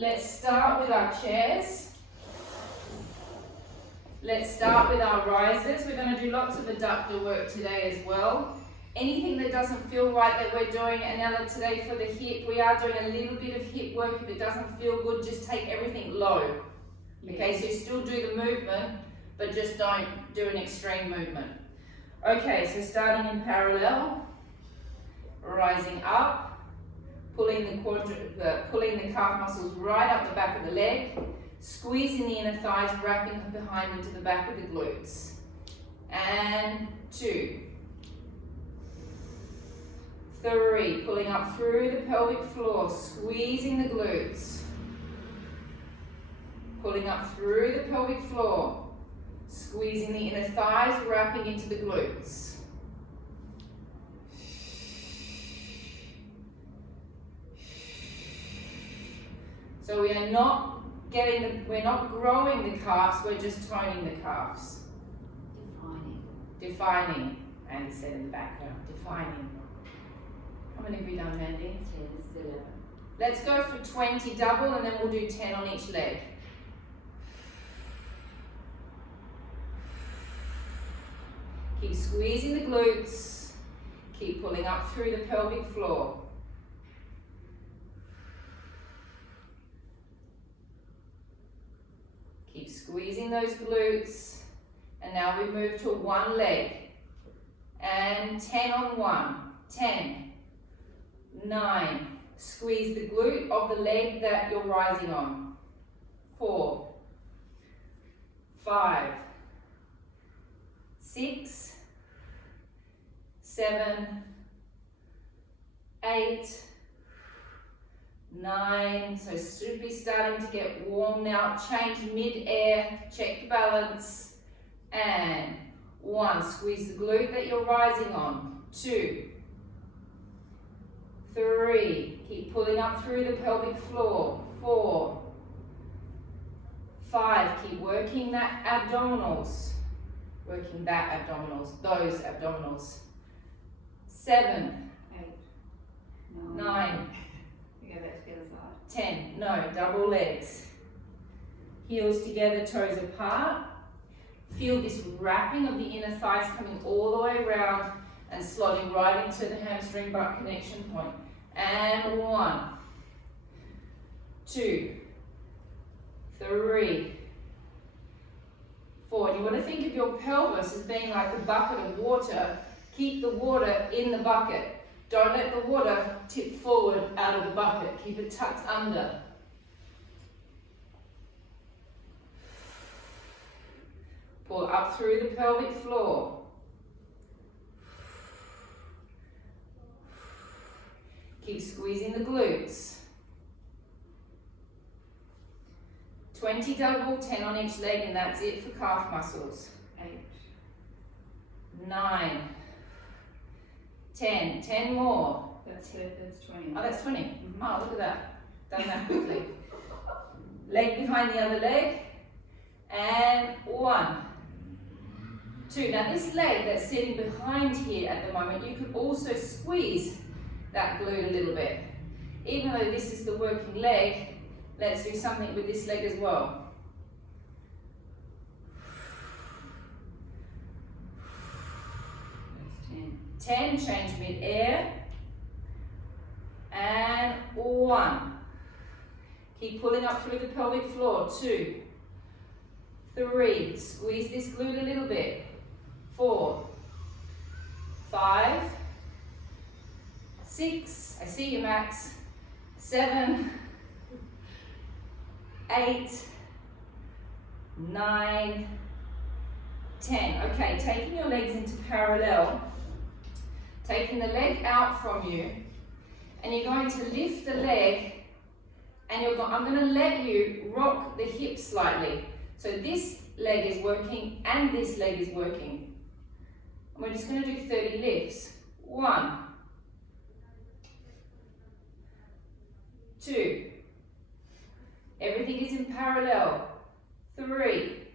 Let's start with our chairs. Let's start with our risers. We're going to do lots of adductor work today as well. Anything that doesn't feel right that we're doing, and now today for the hip, we are doing a little bit of hip work. If it doesn't feel good, just take everything low. Okay, so you still do the movement, but just don't do an extreme movement. Okay, so starting in parallel, rising up, pulling the calf muscles right up the back of the leg, squeezing the inner thighs, wrapping behind into the back of the glutes. And 2, 3, pulling up through the pelvic floor, squeezing the glutes. Pulling up through the pelvic floor, squeezing the inner thighs, wrapping into the glutes. So we are not we're not growing the calves, we're just toning the calves. Defining. Andy said in the background, defining. How many have we done, Mandy? 10, 11. Let's go for 20 double and then we'll do 10 on each leg. Keep squeezing the glutes. Keep pulling up through the pelvic floor. Keep squeezing those glutes. And now we move to one leg. And 10 on 1. 10. 9. Squeeze the glute of the leg that you're rising on. 4. 5. 6. 7. 8. 9. So should be starting to get warm now. Change mid-air. Check balance. And 1. Squeeze the glute that you're rising on. 2. 3. Keep pulling up through the pelvic floor. 4. 5. Keep working that abdominals. Working that abdominals. Those abdominals. 7. 8. 9. You go back to the other side. 10. No, double legs. Heels together, toes apart. Feel this wrapping of the inner thighs coming all the way around and slotting right into the hamstring butt connection point. And 1, 2, 3, 4. And you want to think of your pelvis as being like a bucket of water. Keep the water in the bucket. Don't let the water tip forward out of the bucket. Keep it tucked under. Pull up through the pelvic floor. Keep squeezing the glutes. 20 double, 10 on each leg, and that's it for calf muscles. 8. 9. 10. 10 more. That's 20. Oh, that's 20. Oh, look at that. Done that quickly. Leg behind the other leg. And 1. 2. Now this leg that's sitting behind here at the moment, you could also squeeze that glute a little bit. Even though this is the working leg, let's do something with this leg as well. 10, change mid-air. And 1. Keep pulling up through the pelvic floor. 2, 3, squeeze this glute a little bit. 4, 5, 6, I see you, Max. 7, 8, 9, 10. Okay, taking your legs into parallel, taking the leg out from you, and you're going to lift the leg, and I'm going to let you rock the hips slightly. So this leg is working, and this leg is working. And we're just going to do 30 lifts. 1, 2, everything is in parallel. 3,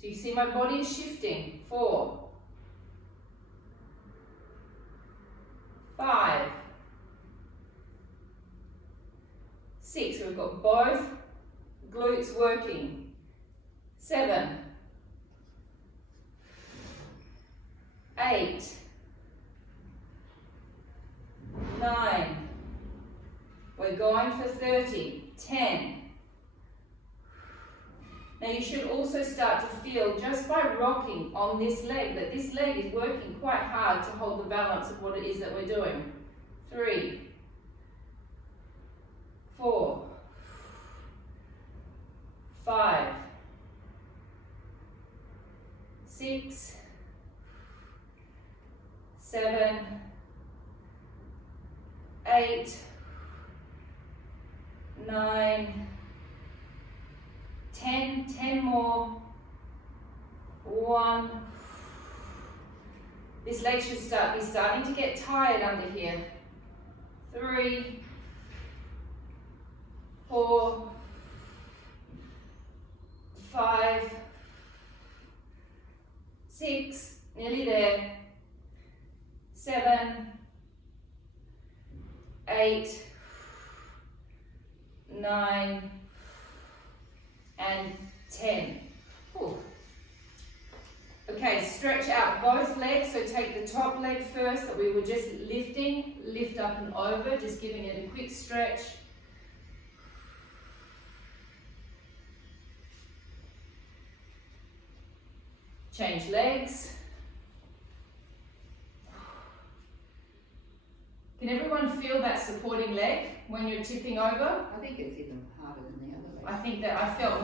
so you see my body is shifting. 4, 5, 6, we've got both glutes working. 7, 8, 9, we're going for 30, 10. Now you should also start to feel, just by rocking on this leg, that this leg is working quite hard to hold the balance of what it is that we're doing. 3, 4, 5, 6, 7, 8, 9, 10 more, 1. This leg should be starting to get tired under here. 3, 4, 5, 6, nearly there, 7, 8, 9, and 10. Ooh. Okay, stretch out both legs. So take the top leg first that we were just lifting, lift up and over, just giving it a quick stretch. Change legs. Can everyone feel that supporting leg when you're tipping over? I think it's even harder than the other leg. I think that I felt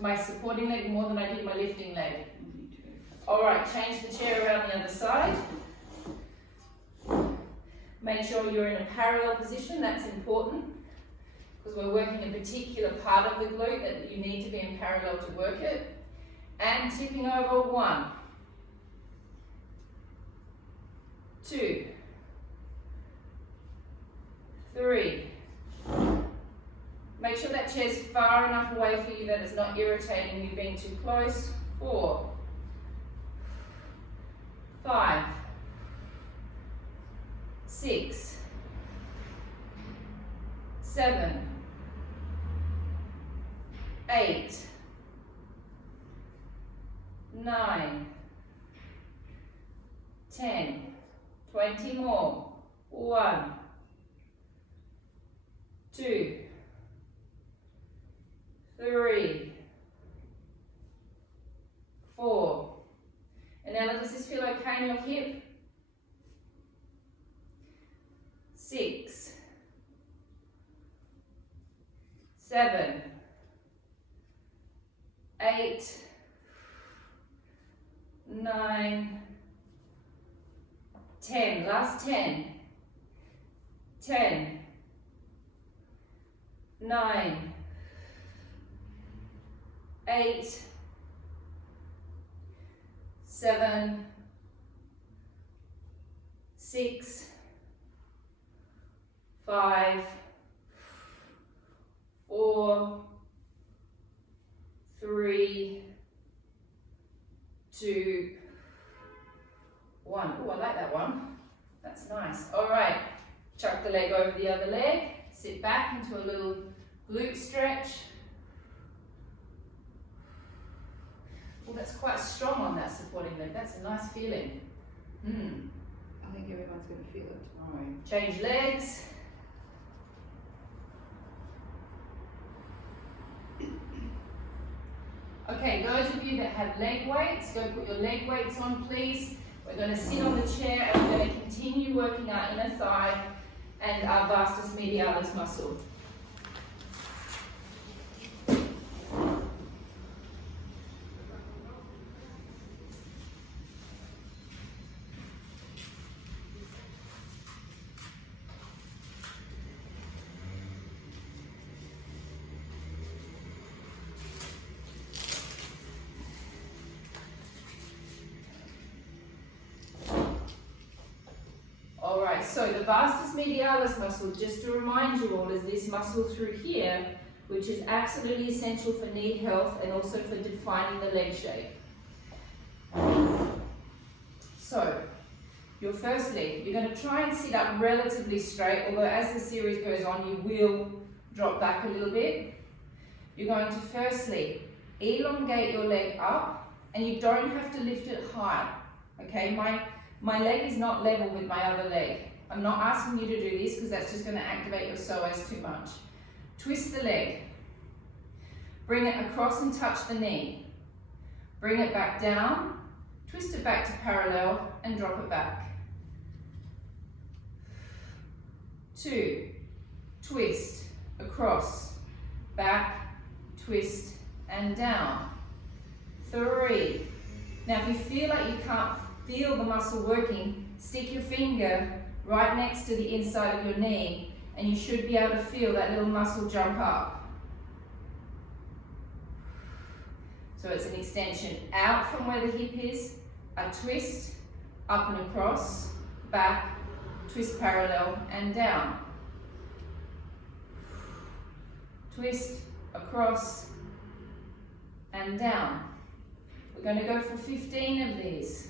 my supporting leg more than I did my lifting leg. Me too. All right, change the chair around the other side. Make sure you're in a parallel position. That's important because we're working a particular part of the glute that you need to be in parallel to work it. And tipping over. 1, 2, 3. Make sure that chair's far enough away for you that it's not irritating you being too close. 4, 5, 6, 7, 8, 9, 10, 20 more. 1, 2, 3, 4. And now does this feel okay in your hip? 6, 7, 8, 9, 10. Last 10. 10, 9, 8, 7, 6, 5, 4, 3, 2, 1. Oh, I like that one. That's nice. All right, chuck the leg over the other leg. Sit back into a little glute stretch. Well, that's quite strong on that supporting leg. That's a nice feeling. I think everyone's going to feel it tomorrow. Change legs. Okay, those of you that have leg weights, go put your leg weights on, please. We're going to sit on the chair and we're going to continue working our inner thigh and our vastus medialis muscle. So the vastus medialis muscle, just to remind you all, is this muscle through here, which is absolutely essential for knee health and also for defining the leg shape. So, your first leg, you're going to try and sit up relatively straight, although as the series goes on, you will drop back a little bit. You're going to firstly elongate your leg up, and you don't have to lift it high, okay? My leg is not level with my other leg. I'm not asking you to do this because that's just going to activate your psoas too much. Twist the leg. Bring it across and touch the knee. Bring it back down, twist it back to parallel and drop it back. 2, twist, across, back, twist and down. 3. Now if you feel like you can't feel the muscle working, stick your finger right next to the inside of your knee and you should be able to feel that little muscle jump up. So it's an extension out from where the hip is, a twist, up and across, back, twist parallel and down. Twist, across and down. We're going to go for 15 of these.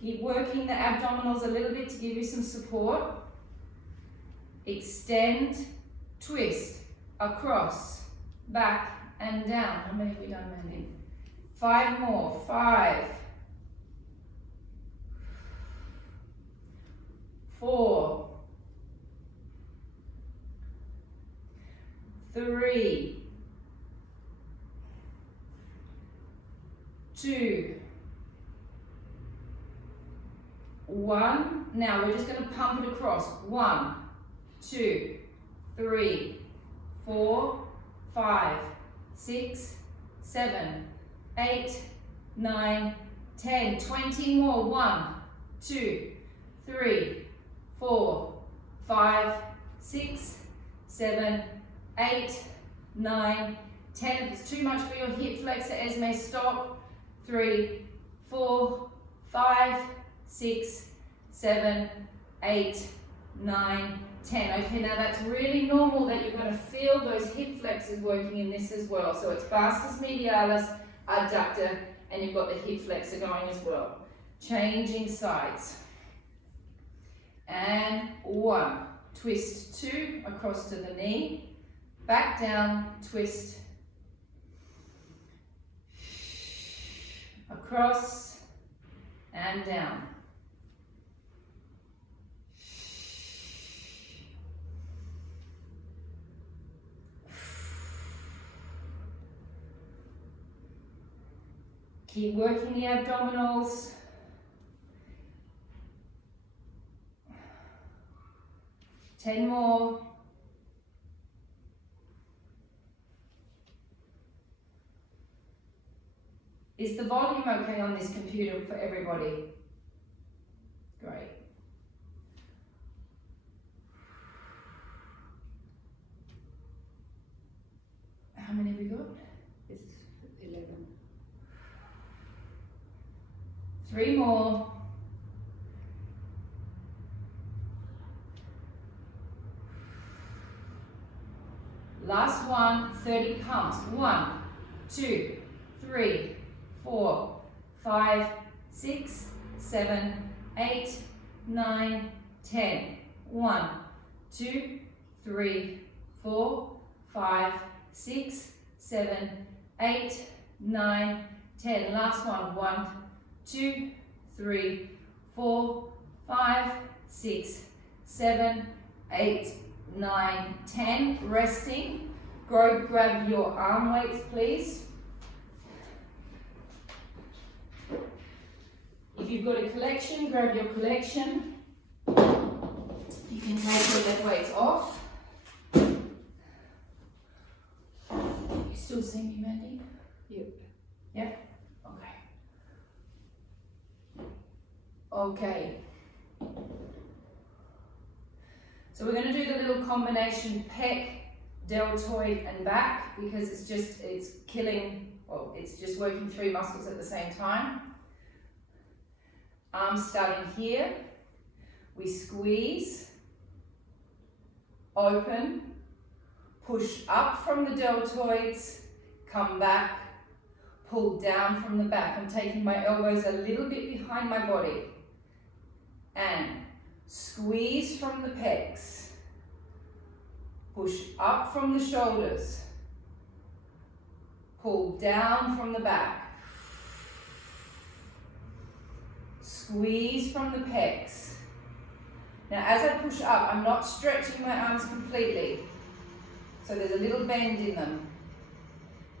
Keep working the abdominals a little bit to give you some support. Extend, twist, across, back and down. How many have we done, Mandy? 5 more. 5, 4, 3, 2, 1. Now we're just going to pump it across. 1, 2, 3, 4, 5, 6, 7, 8, 9, 10. 20 more. 1, 2, 3, 4, 5, 6, 7, 8, 9, 10. If it's too much for your hip flexor, Esme, stop. 3, 4, 5, 6, 7, 8, 9, 10. Okay, now that's really normal that you're going to feel those hip flexors working in this as well. So it's vastus medialis, adductor, and you've got the hip flexor going as well. Changing sides. And 1, twist 2, across to the knee, back down, twist, across and down. Keep working the abdominals. Ten more. Is the volume okay on this computer for everybody? Great. How many have we got? It's 11. 3 more. Last one, 30 pumps. 1, 2, 3, 4, 5, 6, 7, 8, 9, 10. 1, 2, 3, 4, 5, 6, 7, 8, 9, 10. Last one. 1, 2, 3, 4, 5, 6, 7, 8, 9, 10. Resting. Go grab your arm weights, please. If you've got a collection, grab your collection. You can take your leg weights off. You still see me, Mandy? Yep. Yep? Okay. Okay. So we're going to do the little combination pec, deltoid and back because it's just working 3 muscles at the same time. Arms starting here. We squeeze, open, push up from the deltoids, come back, pull down from the back. I'm taking my elbows a little bit behind my body. And squeeze from the pecs. Push up from the shoulders. Pull down from the back. Squeeze from the pecs. Now as I push up, I'm not stretching my arms completely. So there's a little bend in them.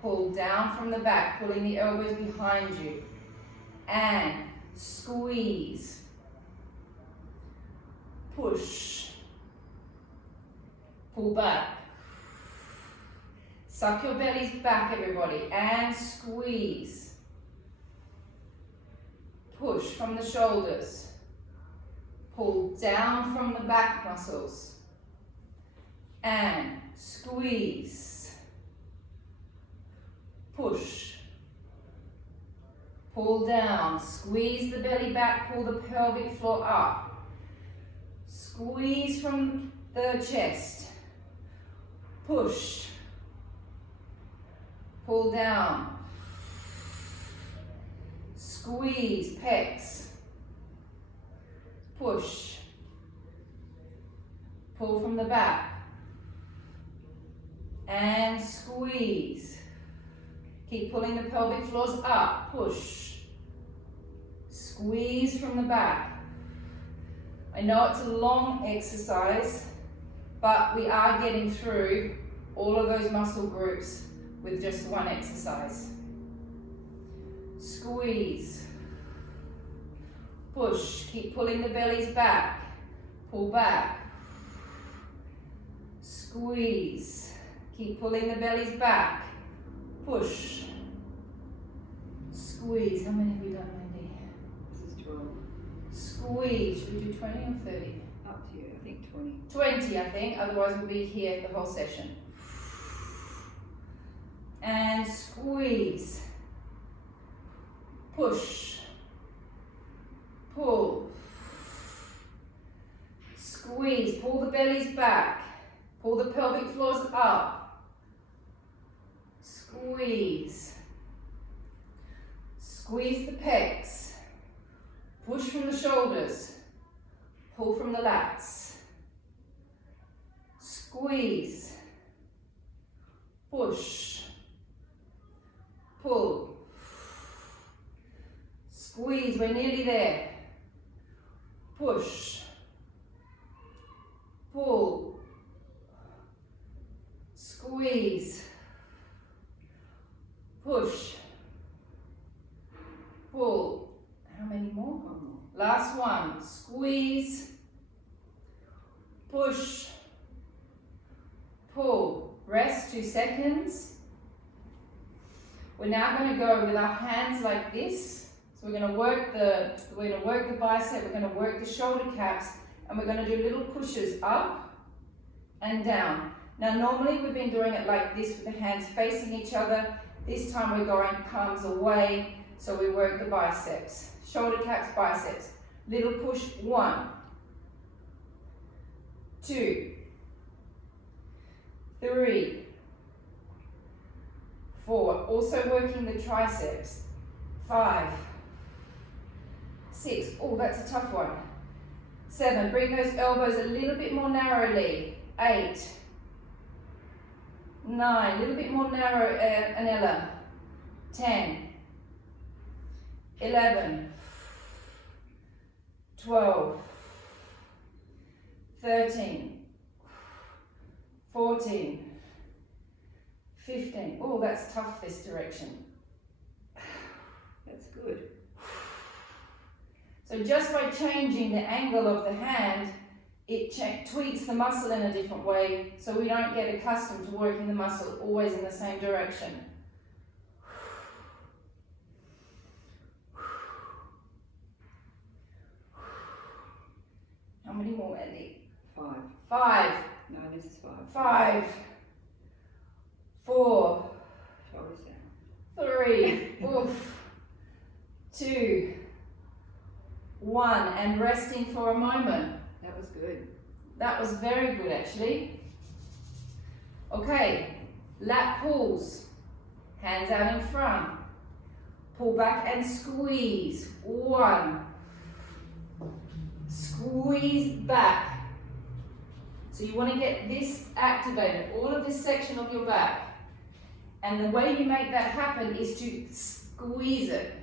Pull down from the back, pulling the elbows behind you. And squeeze. Push. Pull back. Suck your bellies back, everybody, and squeeze. Push from the shoulders. Pull down from the back muscles. And squeeze. Push. Pull down. Squeeze the belly back, pull the pelvic floor up. Squeeze from the chest. Push. Pull down. Squeeze pecs. Push. Pull from the back. And squeeze. Keep pulling the pelvic floors up. Push. Squeeze from the back. I know it's a long exercise, but we are getting through all of those muscle groups with just one exercise. Squeeze. Push. Keep pulling the bellies back. Pull back. Squeeze. Keep pulling the bellies back. Push. Squeeze. How many have we done, Wendy? This is 12. Squeeze. Should we do 20 or 30? Up to you, I think 20. 20, I think. Otherwise we'll be here the whole session. And squeeze. Push. Pull. Squeeze. Pull the bellies back. Pull the pelvic floors up. Squeeze. Squeeze the pecs. Push from the shoulders. Pull from the lats. Squeeze. Push. Pull. Squeeze, we're nearly there. Push. Pull. Squeeze. Push. Pull. How many more? One more. Last one. Squeeze. Push. Pull. Rest 2 seconds. We're now going to go with our hands like this. So we're going to work the bicep, we're going to work the shoulder caps, and we're going to do little pushes up and down. Now normally we've been doing it like this with the hands facing each other. This time we're going palms away, so we work the biceps. Shoulder caps, biceps. Little push, 1, 2, 3, 4. Also working the triceps. 5, 6. Oh, that's a tough one. 7. Bring those elbows a little bit more narrowly. 8, 9. A little bit more narrow, Anella. 10, 11, 12, 13, 14, 15. Oh, that's tough, this direction. That's good. So just by changing the angle of the hand, it tweaks the muscle in a different way, so we don't get accustomed to working the muscle always in the same direction. How many more, Andy? 5. 5. No, this is 5. 5, 4, Shoulders down. 3, oof, 2, 1, and resting for a moment. That was good. That was very good, actually. Okay, lat pulls, hands out in front, Pull back and squeeze. 1. Squeeze back. So you want to get this activated, all of this section of your back. And the way you make that happen is to squeeze it.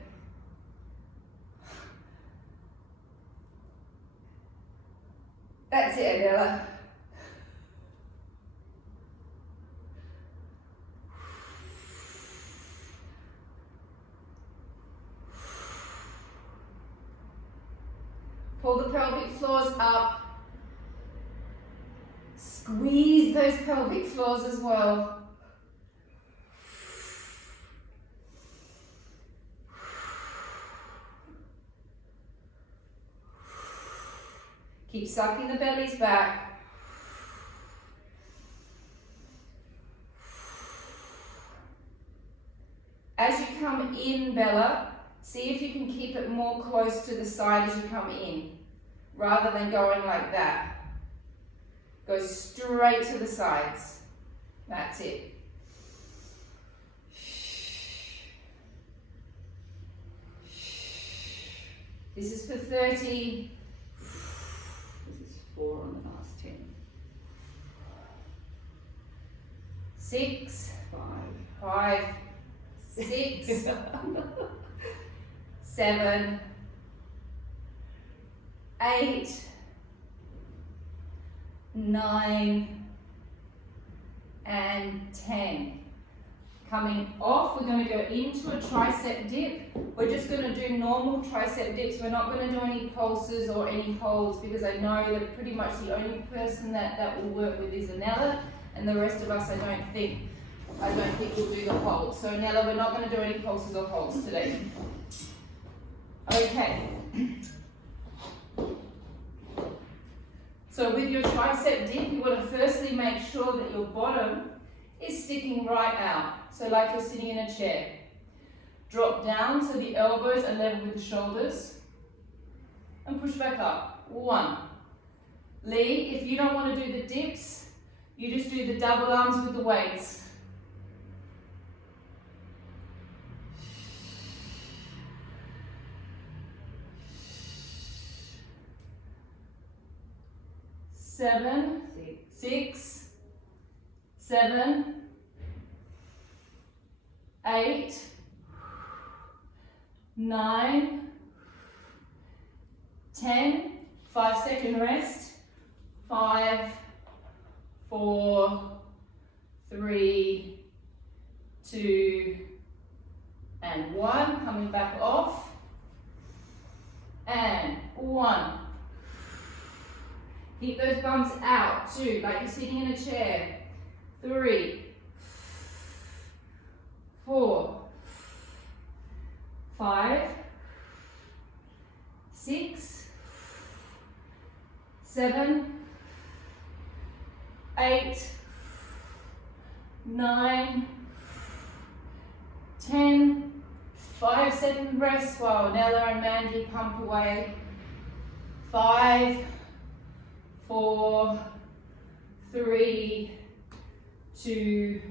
That's it, Adela. Pull the pelvic floors up. Squeeze those pelvic floors as well. Keep sucking the bellies back. As you come in, Bella, see if you can keep it more close to the side as you come in, rather than going like that. Go straight to the sides. That's it. This is for 30. This is 4 on the last 10. 6, 5, 6, 7, 8, 9, and 10. Coming off, we're going to go into a tricep dip. We're just going to do normal tricep dips. We're not going to do any pulses or any holds, because I know that pretty much the only person that will work with is Anella, and the rest of us I don't think will do the holds. So Anella, we're not going to do any pulses or holds today. Okay. So with your tricep dip, you want to firstly make sure that your bottom is sticking right out. So like you're sitting in a chair. Drop down so the elbows are level with the shoulders. And push back up. 1. Lee, if you don't want to do the dips, you just do the double arms with the weights. Seven, 6, 7, 8, 9, 10, 5-second rest, 5, 4, 3, 2, and 1, coming back off, and 1. Keep those bums out, 2, like you're sitting in a chair, 3, 4, 5, 6, 7, 8, 9, 10, 5-second rest while Nella and Mandy pump away, 5, 4, 3, 2,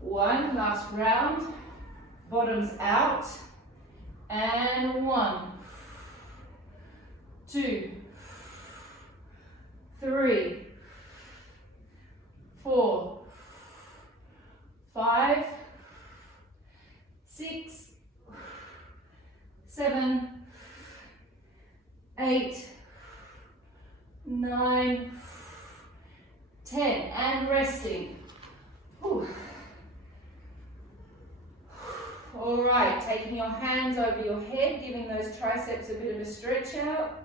1, last round, bottoms out, and 1, 2, 3, 4, 5, 6, 7, 8, 9, 10, and resting. Whew. All right, taking your hands over your head, giving those triceps a bit of a stretch out.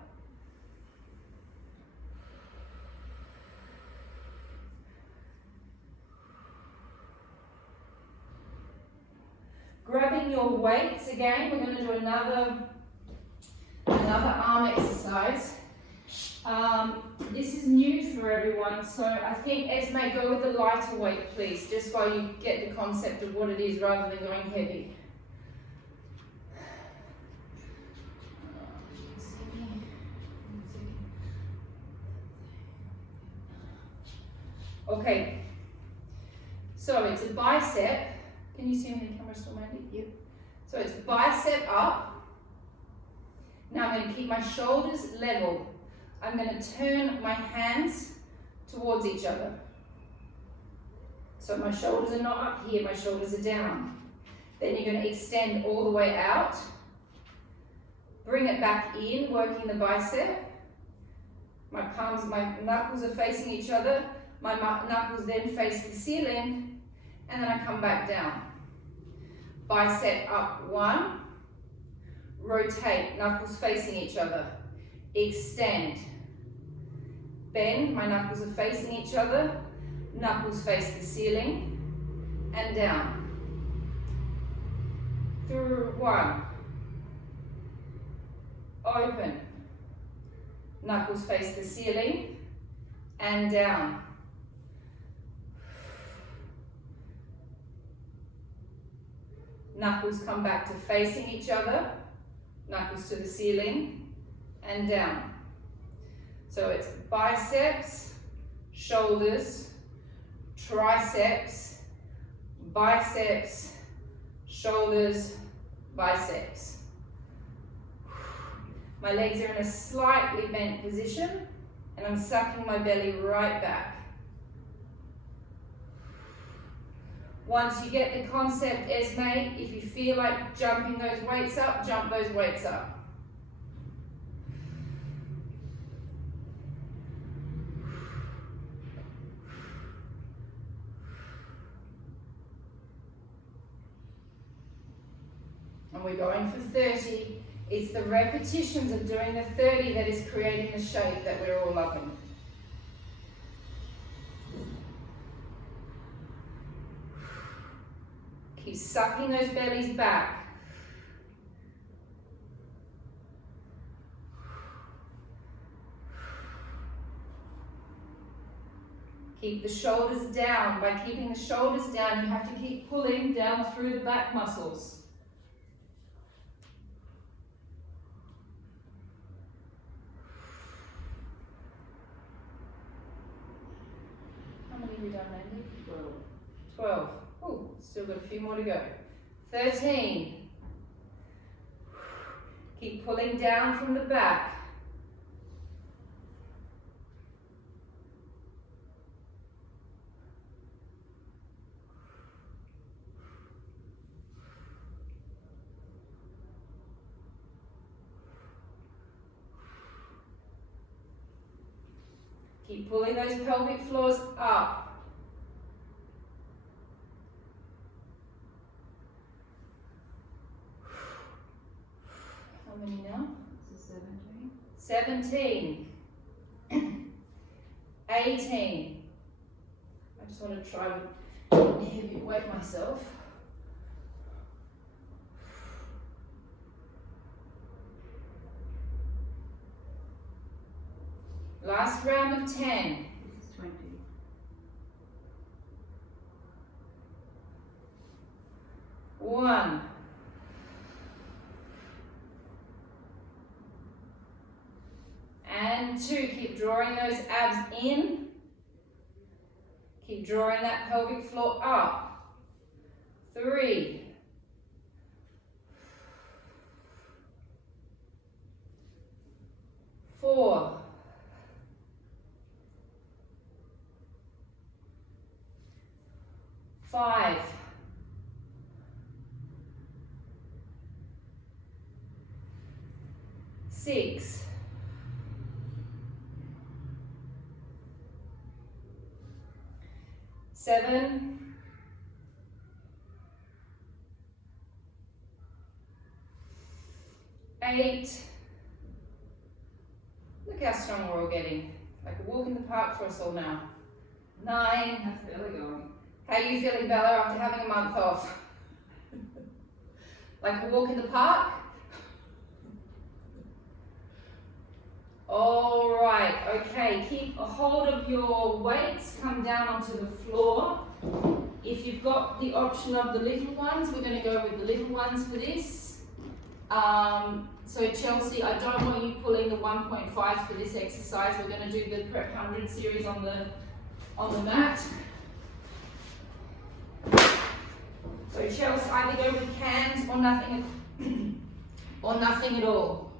Grabbing your weights again, we're going to do another arm exercise. This is new for everyone, so I think Esme, go with the lighter weight, please, just while you get the concept of what it is rather than going heavy. Okay, so it's a bicep. Can you see me in the camera still, Mandy? Yep. So it's bicep up. Now I'm going to keep my shoulders level. I'm going to turn my hands towards each other. So my shoulders are not up here, my shoulders are down. Then you're going to extend all the way out. Bring it back in, working the bicep. My palms, my knuckles are facing each other. My knuckles then face the ceiling. And then I come back down. Bicep up, 1. Rotate, knuckles facing each other. Extend. Bend, my knuckles are facing each other. Knuckles face the ceiling. And down. Through 1. Open. Knuckles face the ceiling. And down. Knuckles come back to facing each other. Knuckles to the ceiling. And down. So it's biceps, shoulders, triceps, biceps, shoulders, biceps. My legs are in a slightly bent position and I'm sucking my belly right back. Once you get the concept, Esme, if you feel like jumping those weights up, jump those weights up. And we're going for 30. It's the repetitions of doing the 30 that is creating the shape that we're all loving. Keep sucking those bellies back. Keep the shoulders down. By keeping the shoulders down, you have to keep pulling down through the back muscles. How many have we done, Mandy? 12. Oh, still got a few more to go. 13. Keep pulling down from the back. Keep pulling those pelvic floors up. How many now? This is 17. 18. I just want to try with heavy weight myself. Last round of 10. This is 20. 1. And 2. Keep drawing those abs in. Keep drawing that pelvic floor up. 3. 4. 5. 6. 7. 8. Look how strong we're all getting. Like a walk in the park for us all now. 9. How's the belly going? How are you feeling, Bella, after having a month off? Like a walk in the park? All right, okay, keep a hold of your weights, come down onto the floor. If you've got the option of the little ones, we're going to go with the little ones for this. So Chelsea, I don't want you pulling the 1.5 for this exercise. We're going to do the Prep 100 series on the mat. So Chelsea, either go with hands on nothing, or nothing at all.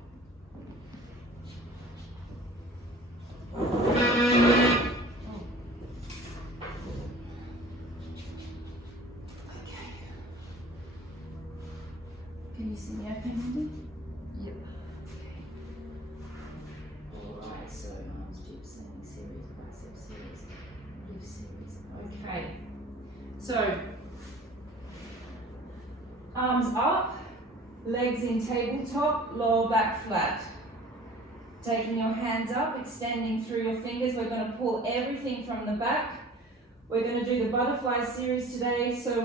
Can you see me okay, Mindy? Yep. Okay. Alright, so arms, dips, standing series, bicep series, lift series. Okay. So, arms up, legs in tabletop, lower back flat. Taking your hands up, extending through your fingers. We're going to pull everything from the back. We're going to do the butterfly series today, so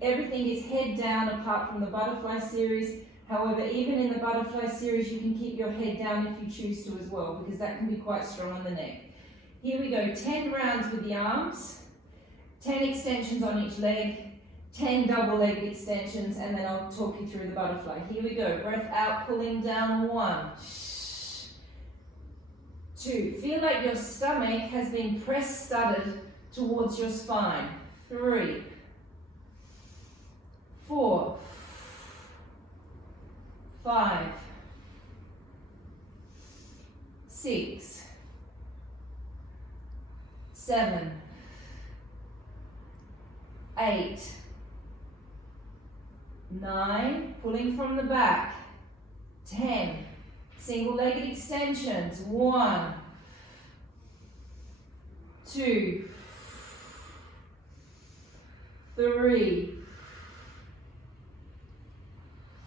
everything is head down apart from the butterfly series. However, even in the butterfly series, you can keep your head down if you choose to as well, because that can be quite strong on the neck. Here we go, 10 rounds with the arms, 10 extensions on each leg, 10 double-legged extensions, and then I'll talk you through the butterfly. Here we go, breath out, pulling down, 1. 2, feel like your stomach has been press-studded towards your spine. 3, 4, 5, 6, 7, 8, 9, pulling from the back, 10, single-legged extensions, 1, 2, 3,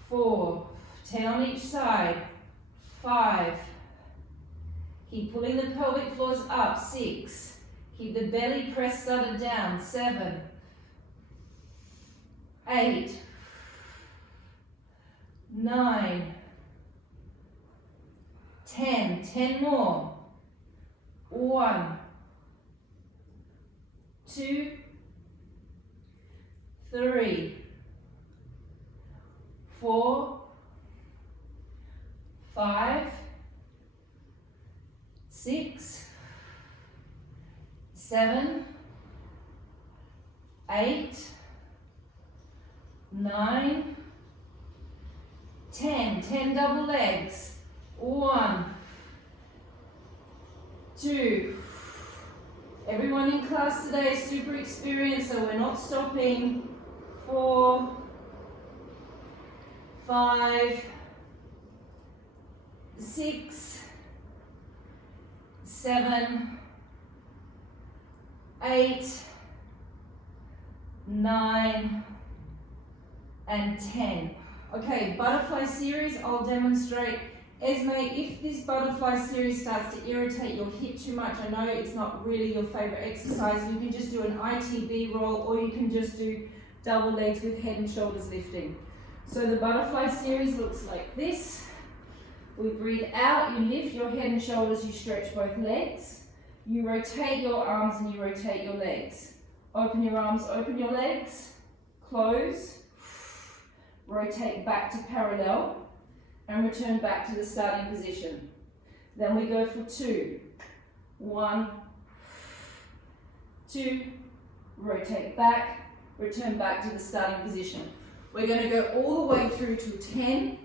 4, 10 on each side, 5, keep pulling the pelvic floors up, 6, keep the belly pressed studded down, 7, 8, 9, 10, 10 more, 1, 2, 3, 4, 5, 6, 7, 8, 9, 10, 10 double legs, 1, 2, everyone in class today is super experienced, so we're not stopping, 4, 5, 6, 7, 8, 9, and 10. Okay, butterfly series, I'll demonstrate. Esme, if this butterfly series starts to irritate your hip too much, I know it's not really your favorite exercise, you can just do an ITB roll, or you can just do double legs with head and shoulders lifting. So the butterfly series looks like this. We breathe out, you lift your head and shoulders, you stretch both legs. You rotate your arms and you rotate your legs. Open your arms, open your legs, close, rotate back to parallel, and return back to the starting position. Then we go for 2. 1, 2, rotate back, return back to the starting position. We're going to go all the way through to 10.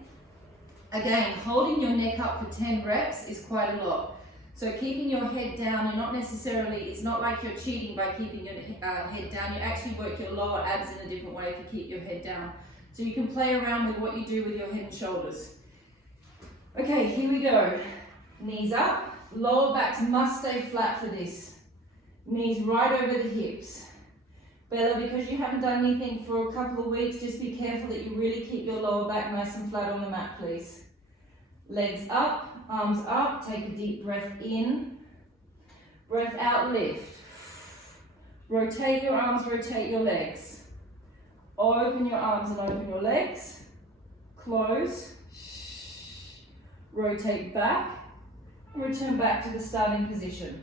Again, holding your neck up for 10 reps is quite a lot. So keeping your head down, you're not necessarily, it's not like you're cheating by keeping your head down. You actually work your lower abs in a different way if you keep your head down. So you can play around with what you do with your head and shoulders. Okay, here we go. Knees up, lower backs must stay flat for this. Knees right over the hips. Bella, because you haven't done anything for a couple of weeks, just be careful that you really keep your lower back nice and flat on the mat, please. Legs up, arms up, take a deep breath in. Breath out, lift. Rotate your arms, rotate your legs. Open your arms and open your legs. Close. Rotate back. Return back to the starting position.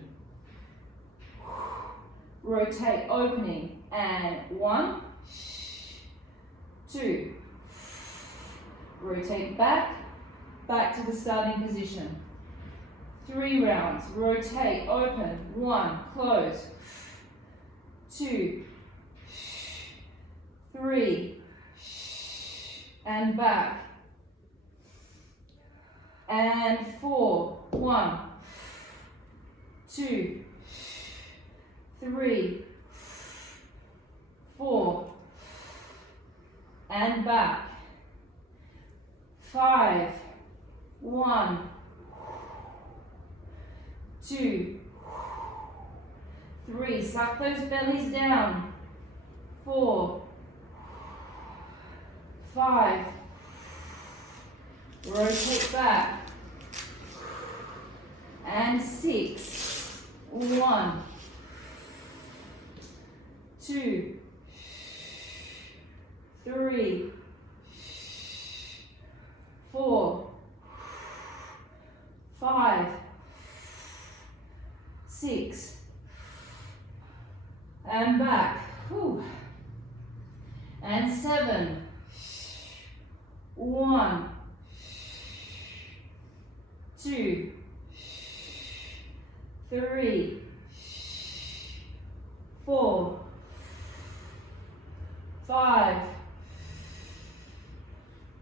Rotate, opening, and 1, 2. Rotate back, back to the starting position. 3 rounds. Rotate, open, 1, close, 2, 3, and back. And 4, 1, 2, 3, 4, and back. 5, 1, 2, 3, suck those bellies down. 4, 5, rotate back. And 6, 1, 2, 3, 4, 5, 6, and back. Whew. And 7, 1, 2, 3, 4, 5,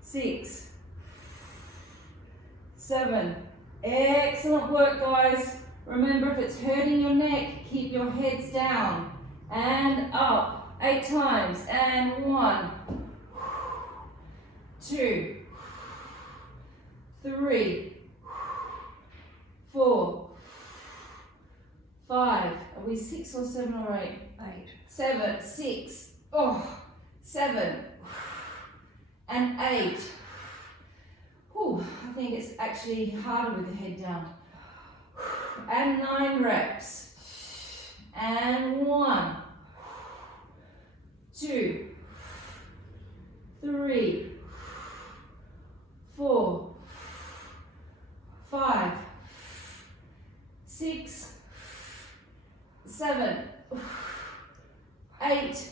6, 7. Excellent work, guys. Remember, if it's hurting your neck, keep your heads down and up. 8 times. And 1, 2, 3, 4, 5. Are we 6 or 7 or 8? 8. 7, 6. Oh, 7 and 8. Whew, I think it's actually harder with the head down. And 9 reps. And 1, 2, 3, 4, 5, 6, 7, 8,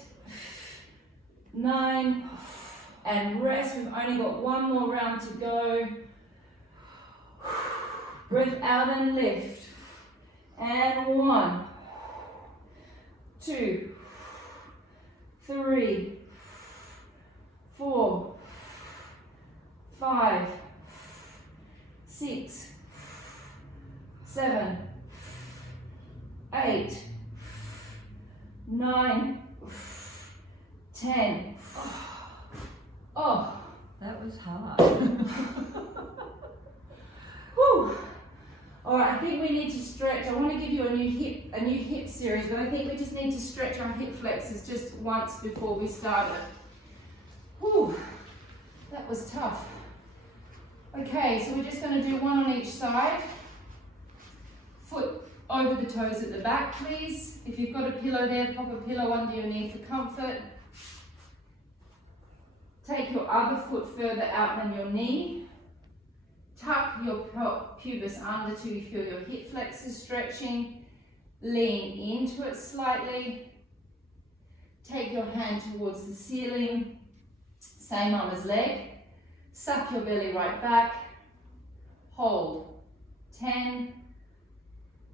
9, and rest. We've only got one more round to go. Breath out and lift. And 1, 2, 3, 4, 5, 6, 7, 8, 9, 10. Oh, that was hard. Whew. All right, I think we need to stretch. I want to give you a new hip series, but I think we just need to stretch our hip flexors just once before we start it. Whew, that was tough. Okay, so we're just going to do one on each side. Foot over the toes at the back, please. If you've got a pillow there, pop a pillow under your knee for comfort. Take your other foot further out than your knee. Tuck your pubis under till you feel your hip flexors stretching. Lean into it slightly. Take your hand towards the ceiling. Same arm as leg. Suck your belly right back. Hold. 10,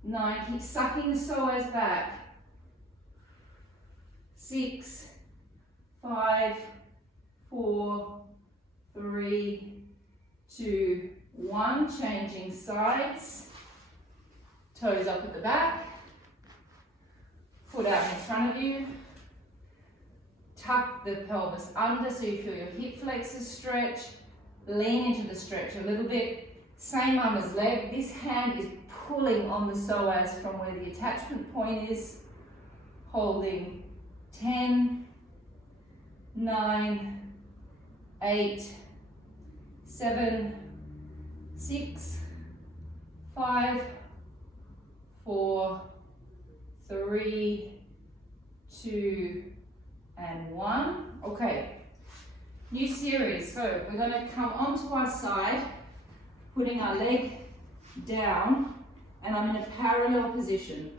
9, keep sucking the psoas back. 6, 5, 4, 3, 2, 1. Changing sides. Toes up at the back. Foot out in front of you. Tuck the pelvis under so you feel your hip flexors stretch. Lean into the stretch a little bit. Same arm as leg. This hand is pulling on the psoas from where the attachment point is. Holding. 10, 9, 8, 7, 6, 5, 4, 3, 2, and 1. Okay, new series. So we're going to come onto our side, putting our leg down, and I'm in a parallel position.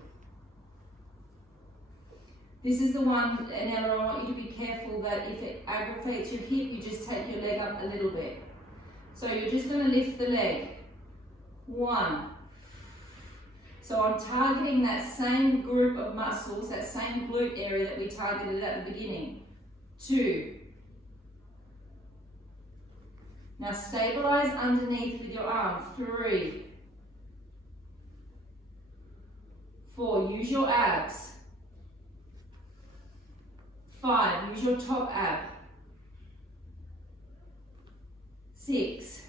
This is the one, and Ella, I want you to be careful that if it aggravates your hip, you just take your leg up a little bit. So you're just going to lift the leg. 1. So I'm targeting that same group of muscles, that same glute area that we targeted at the beginning. 2. Now stabilize underneath with your arm. 3, 4, use your abs. 5, use your top ab. 6,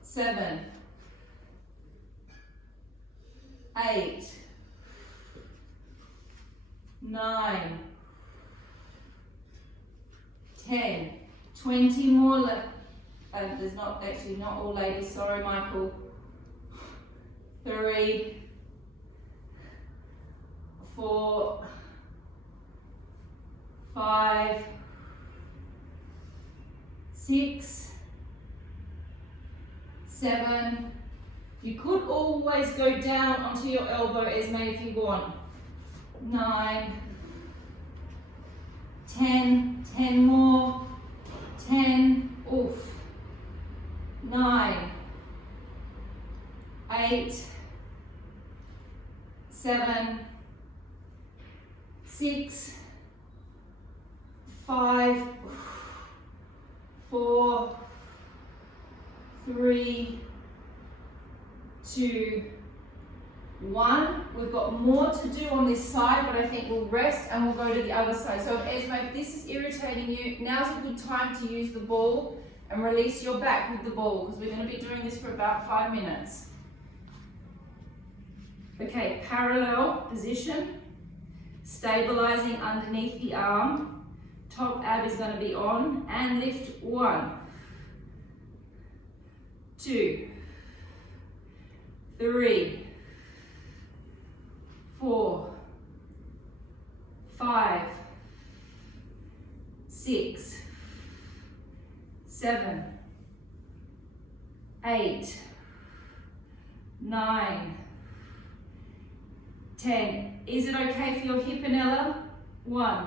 7, 8, 9, 10, 20 more left. There's not all ladies, sorry Michael. 3, 4, 5, 6, 7. You could always go down onto your elbow, Esme, if you want. 9, 10, 10 more, 10, oof, 9, 8, 7, 6, 5, 4, 3, 2, 1. We've got more to do on this side, but I think we'll rest and we'll go to the other side. So Esme, if this is irritating you, now's a good time to use the ball and release your back with the ball, because we're going to be doing this for about 5 minutes. Okay, parallel position, stabilizing underneath the arm. Top ab is going to be on, and lift. 1, 2, 3, 4, 5, 6, 7, 8, 9, 10. Is it okay for your hip, Anella? 1.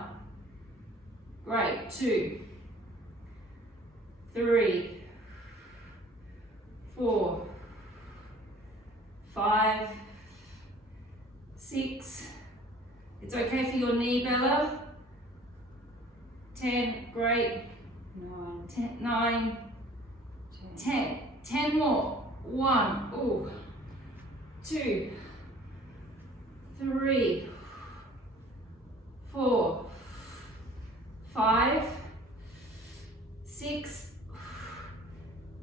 Great. 2, 3, 4, 5, 6. It's okay for your knee, Bella. 10. Great. 9, 10, 9, 10. 10 more. 1. Ooh. 2, 3, 4, 5, 6,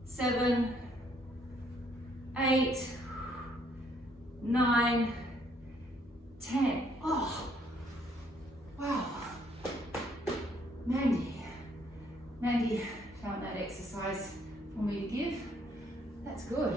7, 8, 9, 10. Oh, wow. Mandy found that exercise for me to give. That's good.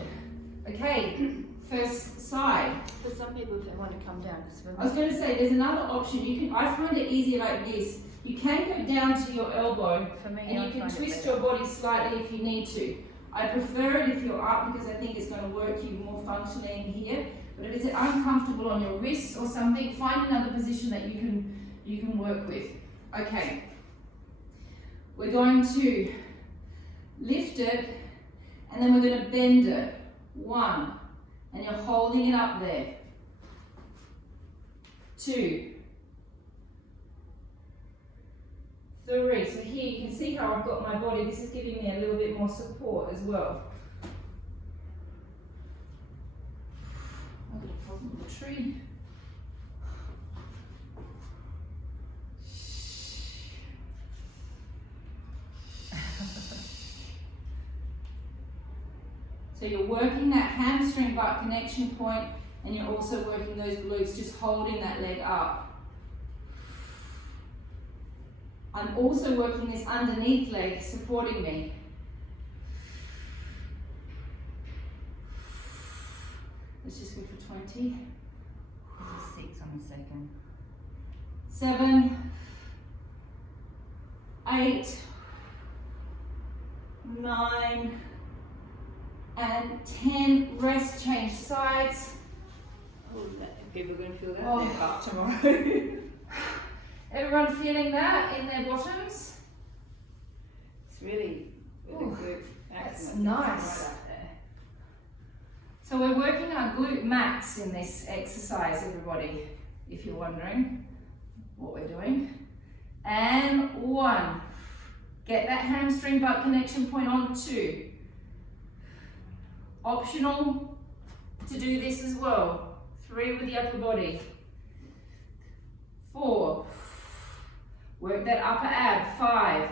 Okay, first side. For some people, if they want to come down, because I was going to say, there's another option. You can. I find it easier like this. You can go down to your elbow, for me, and you can twist your body slightly if you need to. I prefer it if you're up, because I think it's going to work you more functionally in here. But if it's uncomfortable on your wrists or something, find another position that you can work with. Okay. We're going to lift it, and then we're going to bend it. 1, and you're holding it up there. 2, 3. So here you can see how I've got my body. This is giving me a little bit more support as well. I've got a problem with the tree. So you're working that hamstring butt connection point, and you're also working those glutes, just holding that leg up. I'm also working this underneath leg, supporting me. Let's just go for 20. This is 6 on the second. 7, 8, 9, and 10. Rest, change sides. Oh, people are going to feel that Oh. in their butt tomorrow. Everyone feeling that in their bottoms? It's really good. That's Excellent. nice. Right up there. So we're working our glute max in this exercise, everybody, if you're wondering what we're doing. And 1. Get that hamstring butt connection point on 2. Optional to do this as well. 3 with the upper body. 4. Work that upper ab. 5.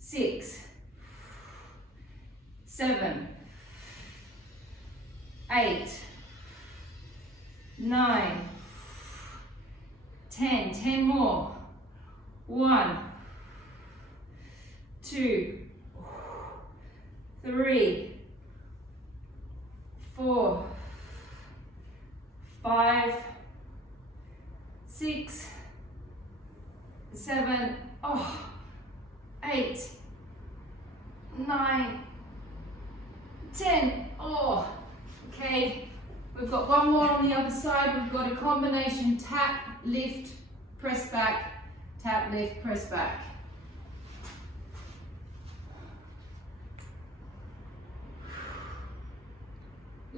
6. 7. 8. 9. 10. 10 more. 1. 2. 3. 4. 5. 6. 7. 8. 9. 10. Okay. We've got one more on the other side. We've got a combination tap, lift, press back, tap, lift, press back.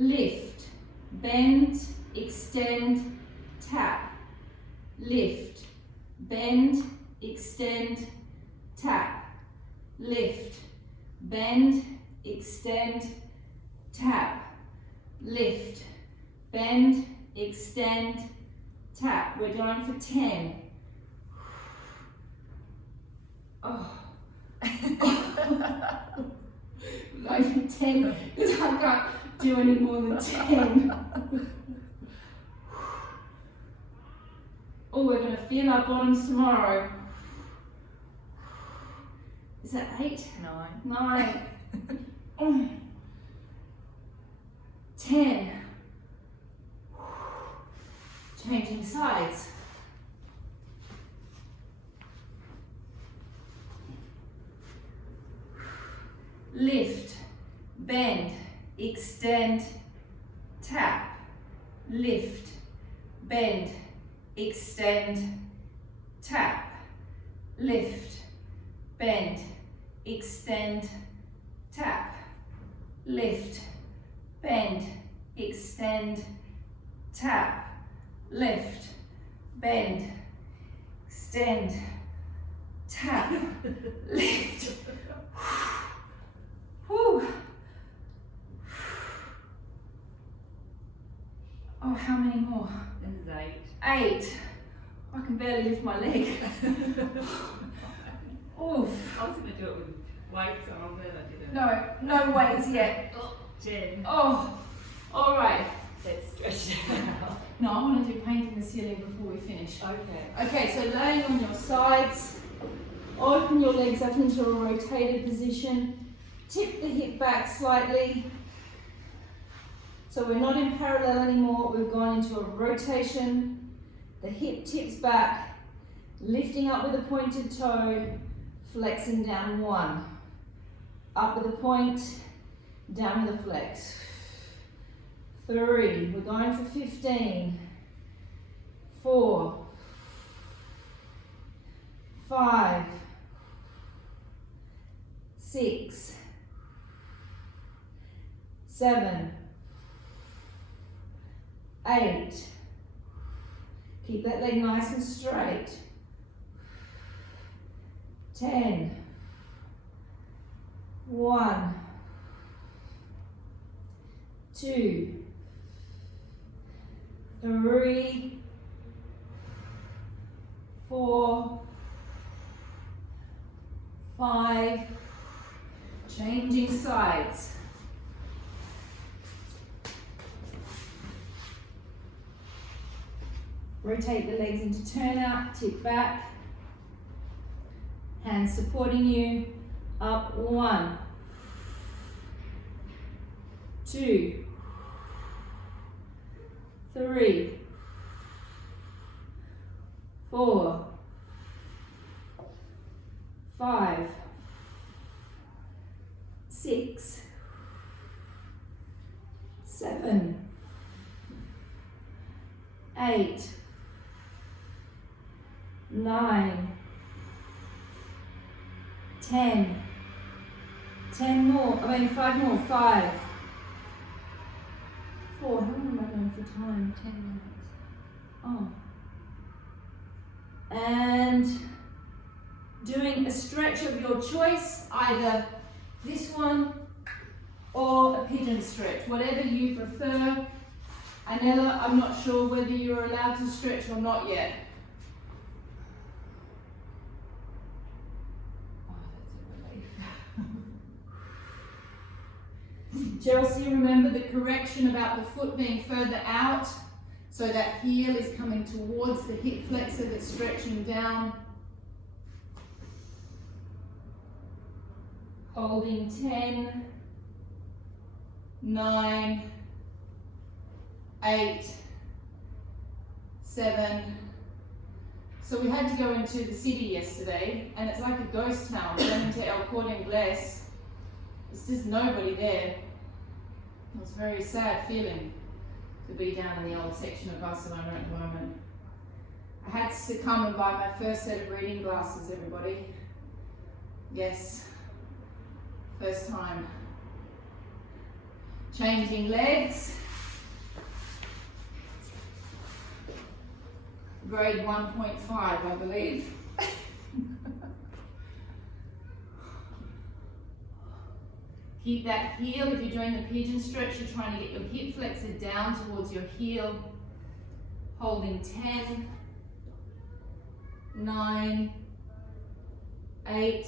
Lift, bend, extend, tap. Lift, bend, extend, tap. Lift, bend, extend, tap. Lift, bend, extend, tap. We're going for 10. Going for 10 because I can't do any more than 10. We're going to feel our bottoms tomorrow. Is that 8? 9. 9. 10. Changing sides. Lift, bend, extend, tap. Lift, bend, extend, tap. Lift, bend, extend, tap. Lift, bend, extend, tap. Lift, bend, extend, tap. Lift. Whew. How many more? This is 8. 8. I can barely lift my leg. Oof. I was going to do it with weights on, but I didn't. No weights yet. 10. All right. Let's stretch it out. No, I want to do painting the ceiling before we finish. Okay. Okay, so laying on your sides, open your legs up into a rotated position. Tip the hip back slightly. So we're not in parallel anymore, we've gone into a rotation. The hip tips back, lifting up with a pointed toe, flexing down 1. Up with a point, down with a flex. 3, we're going for 15. 4, 5, 6, 7, 8. Keep that leg nice and straight. 10. 1, 2, 3, 4, 5. Changing sides. Rotate the legs into turnout, tip back. Hands supporting you. Up 1, 2, 3, 4, 5, 6, 7, 8, 9, 10. 10 more, 5 more, 5, 4, how long am I going for time? 10 minutes. And doing a stretch of your choice, either this one or a pigeon stretch, whatever you prefer. Anella, I'm not sure whether you're allowed to stretch or not yet. Oh, that's a relief. Chelsea, remember the correction about the foot being further out, so that heel is coming towards the hip flexor that's stretching down. Holding 10, 9, 8, 7. So we had to go into the city yesterday, and it's like a ghost town. We went into El Corte Inglés. There's just nobody there. It was a very sad feeling to be down in the old section of Barcelona at the moment. I had to come and buy my first set of reading glasses, everybody. Yes, first time. Changing legs. Grade 1.5, I believe. Keep that heel. If you're doing the pigeon stretch, you're trying to get your hip flexor down towards your heel. Holding 10, 9, 8,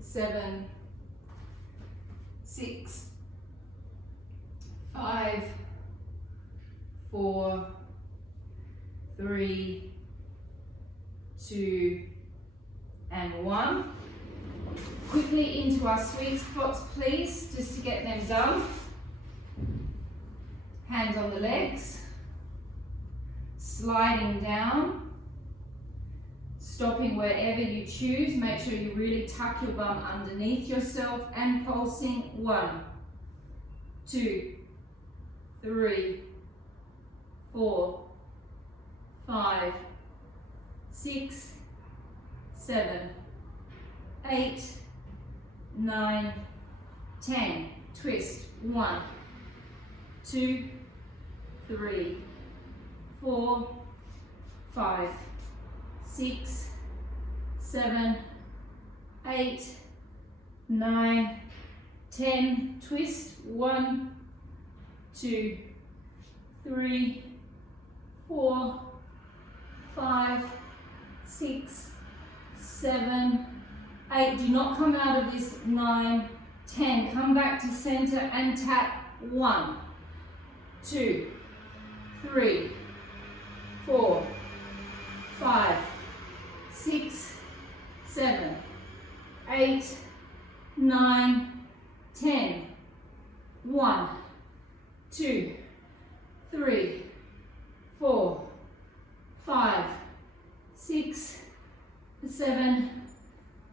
7, 6, 5, 4, 3, 2, and 1. Quickly into our sweet spots, please, just to get them done. Hands on the legs, sliding down, stopping wherever you choose. Make sure you really tuck your bum underneath yourself and pulsing. 1, 2, 3, 4, 5, 6, 7, 8, 9, 10. Twist. 1, 2, 3, 4, 5, 6, 7, 8, 9, 10. Twist. 1, 2, 3, 4, 5, 6, 7, 8. Do not come out of this. 9, 10. Come back to center and tap. 1, 2, 3, 4, 5, 6, 7, 8, 9, 10. 1, 2, 3, 4, 5, 6, 7,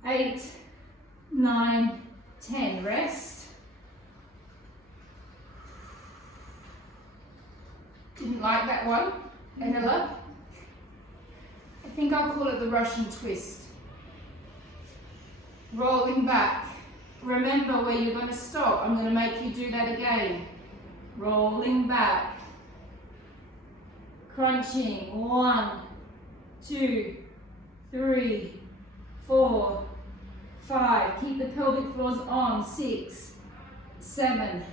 8, 9, 10. Rest. Didn't like that one, Anella. I think I'll call it the Russian twist. Rolling back. Remember where you're going to stop. I'm going to make you do that again. Rolling back. Crunching. 1, 2, 3, 4, 5. Keep the pelvic floors on. 6, 7,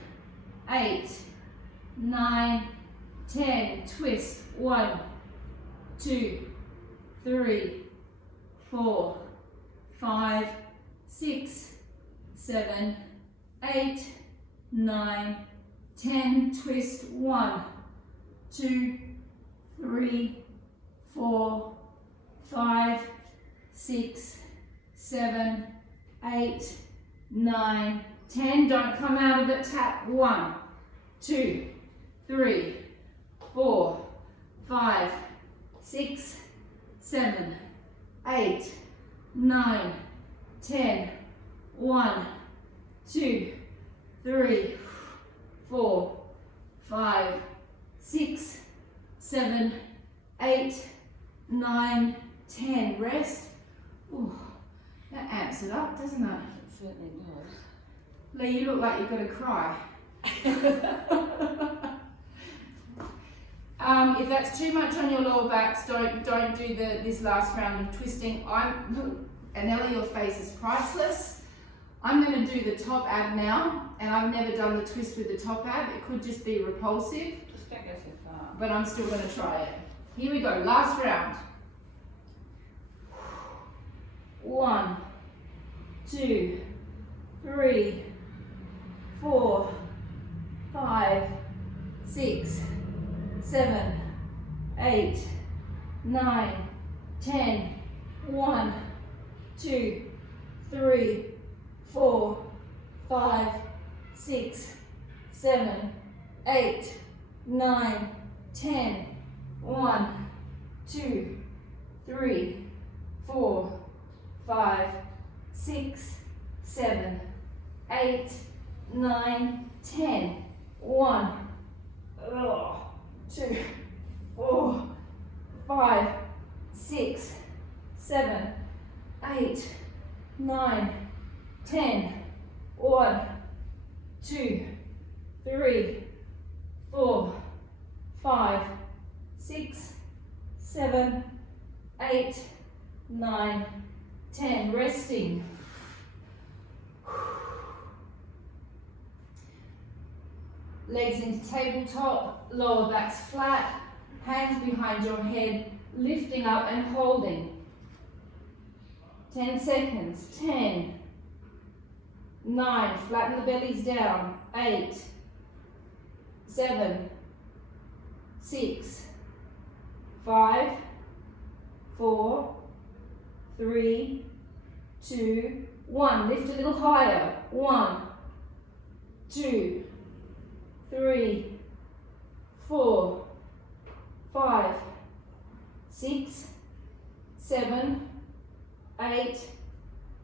8, 9, 10. Twist. 1, 2, 3, 4, 5, 6, 7, 8, 9, 10. Twist. 1, 2, 3, 4, 5, 6, 7, 8, 9, 10. Don't come out of it. Tap. 1, 2, 3, 4, 5, 6, 7, 8, 9, 10. 1, 2, 3, 4, 5, 6, 7, 8, 9, 10. Rest. Ooh, that amps it up, doesn't it? It certainly does. Lee, you look like you're going to cry. If that's too much on your lower backs, don't do this last round of twisting. Anella, your face is priceless. I'm going to do the top ab now, and I've never done the twist with the top ab. It could just be repulsive, Just don't go so far. but I'm still going to try it. Here we go, last round. 1, 2, 3, 4, 5, 6, 7, 8, 9, 10. 1, 2, 3, 4, 5, 6, 7, 8, 9, 10. 1, 2, 3, 4, 5, 6, 7, 8, 9, 10. 1, 2, 4, 5, 6, 7, 8, 9, 10. 1, 2, 3, 4, 5, 6, 7, 8, 9, 10. Resting. Legs into tabletop, lower backs flat, hands behind your head, lifting up and holding. 10 seconds. 10, 9, flatten the bellies down. 8, 7, 6, 5, 4, 3, 2, 1. Lift a little higher. 1, 2, 3, 4, 5, 6, 7, 8,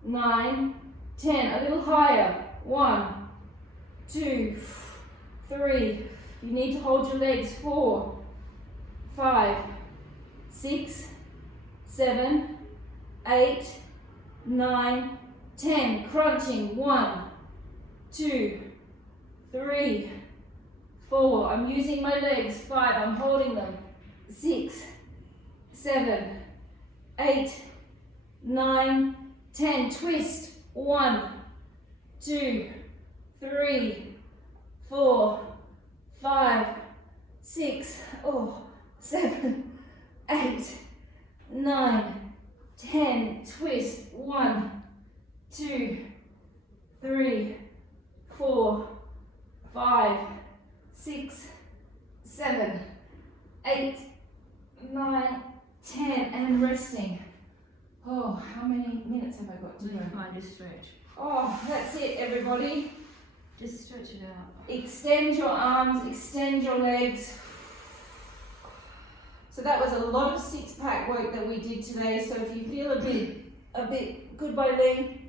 9, 10. A little higher. 1, 2, 3. You need to hold your legs. 4, 5, 6, 7, 8, 9, 10. Crunching. 1, 2, 3, 4. I'm using my legs. 5. I'm holding them. 6, 7, 8, 9, 10. Twist. 1, 2, 3, 4, 5, 6, 7, 8, 9, 10. Twist. 1, 2, 3, 4, 5, 6, 7, 8, 9, 10. And resting. Oh, how many minutes have I got to go? 5, just stretch. Oh, that's it, everybody. Just stretch it out. Extend your arms, extend your legs. So that was a lot of six-pack work that we did today. So if you feel a bit, goodbye Lee,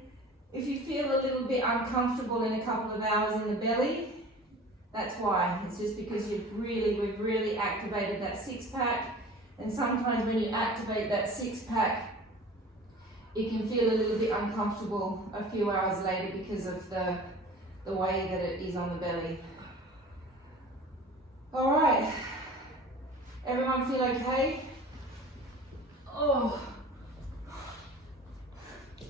if you feel a little bit uncomfortable in a couple of hours in the belly, that's why. It's just because we've really activated that six-pack. And sometimes when you activate that six-pack, it can feel a little bit uncomfortable a few hours later because of the way that it is on the belly. All right, everyone feel okay? Oh.